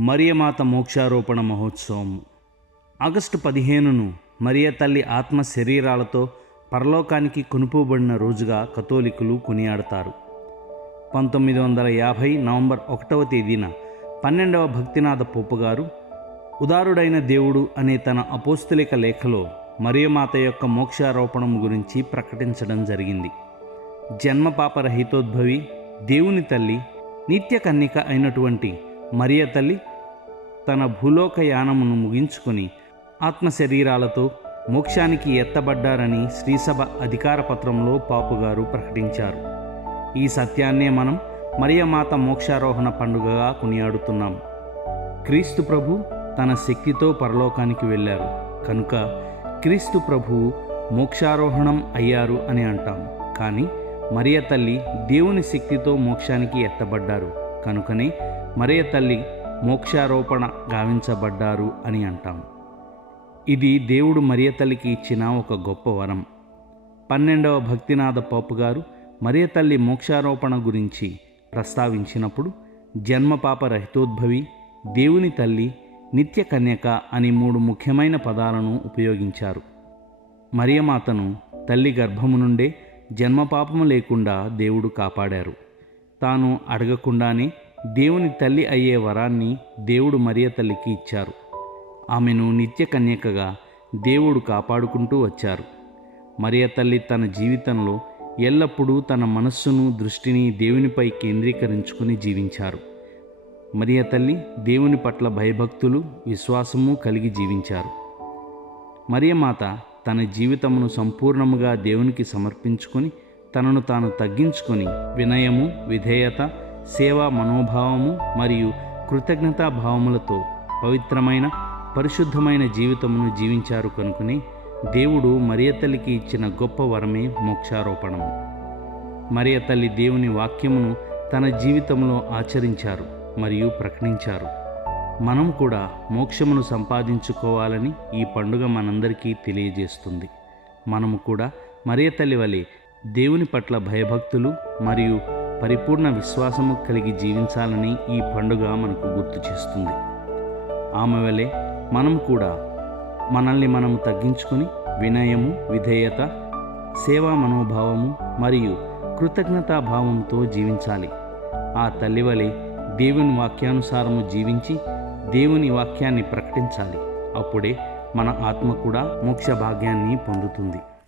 మరియమాత మోక్షారోపణ మహోత్సవం. ఆగస్టు పదిహేనును మరియ తల్లి ఆత్మ శరీరాలతో పరలోకానికి కొనుపోబడిన రోజుగా కథోలికులు కొనియాడతారు. పంతొమ్మిది వందల యాభై నవంబర్ ఒకటవ తేదీన పన్నెండవ భక్తినాథ పోపు గారు ఉదారుడైన దేవుడు అనే తన అపోస్తులిక లేఖలో మరియమాత యొక్క మోక్షారోపణం గురించి ప్రకటించడం జరిగింది. జన్మ పాపరహితోద్భవి దేవుని తల్లి నిత్యకన్నిక అయినటువంటి మరియ తల్లి తన భూలోక యానమును ముగించుకొని ఆత్మశరీరాలతో మోక్షానికి ఎత్తబడ్డారని శ్రీసభ అధికార పత్రంలో పాపుగారు ప్రకటించారు. ఈ సత్యాన్నే మనం మరియమాత మోక్షారోహణ పండుగగా కొనియాడుతున్నాం. క్రీస్తు ప్రభు తన శక్తితో పరలోకానికి వెళ్ళారు. కనుక క్రీస్తు ప్రభువు మోక్షారోహణం అయ్యారు అని అంటాం. కానీ మరియ తల్లి దేవుని శక్తితో మోక్షానికి ఎత్తబడ్డారు. కనుకనే మరియ తల్లి మోక్షారోపణ గావించబడ్డారు అని అంటాం. ఇది దేవుడు మరియతల్లికి ఇచ్చిన ఒక గొప్ప వరం. పన్నెండవ భక్తినాథ పోపు గారు మరియతల్లి మోక్షారోపణ గురించి ప్రస్తావించినప్పుడు జన్మపాప రహితోద్భవి దేవుని తల్లి నిత్య కన్యక అని మూడు ముఖ్యమైన పదాలను ఉపయోగించారు. మరియమాతను తల్లి గర్భము నుండే జన్మపాపము లేకుండా దేవుడు కాపాడారు. తాను అడగకుండానే దేవుని తల్లి అయ్యే వరాన్ని దేవుడు మరియ తల్లికి ఇచ్చారు. ఆమెను నిత్య కన్యకగా దేవుడు కాపాడుకుంటూ వచ్చారు. మరియ తల్లి తన జీవితంలో ఎల్లప్పుడూ తన మనస్సును దృష్టిని దేవునిపై కేంద్రీకరించుకుని జీవించారు. మరియ తల్లి దేవుని పట్ల భయభక్తులు విశ్వాసము కలిగి జీవించారు. మరియమాత తన జీవితమును సంపూర్ణముగా దేవునికి సమర్పించుకొని తనను తాను తగ్గించుకొని వినయము విధేయత సేవా మనోభావము మరియు కృతజ్ఞతా భావములతో పవిత్రమైన పరిశుద్ధమైన జీవితమును జీవించారు కనుకనే దేవుడు మరియతల్లికి ఇచ్చిన గొప్ప వరమే మోక్షారోపణము. మరియతల్లి దేవుని వాక్యమును తన జీవితంలో ఆచరించారు మరియు ప్రకటించారు. మనం కూడా మోక్షమును సంపాదించుకోవాలని ఈ పండుగ మనందరికీ తెలియజేస్తుంది. మనము కూడా మరియతల్లి వలె దేవుని పట్ల భయభక్తులు మరియు పరిపూర్ణ విశ్వాసము కలిగి జీవించాలని ఈ పండుగ మనకు గుర్తు చేస్తుంది. ఆమె వలె మనం కూడా మనల్ని మనము తగ్గించుకొని వినయము విధేయత సేవా మనోభావము మరియు కృతజ్ఞతాభావంతో జీవించాలి. ఆ తల్లి వలె దేవుని వాక్యానుసారము జీవించి దేవుని వాక్యాన్ని ప్రకటించాలి. అప్పుడే మన ఆత్మ కూడా మోక్ష భాగ్యాన్ని పొందుతుంది.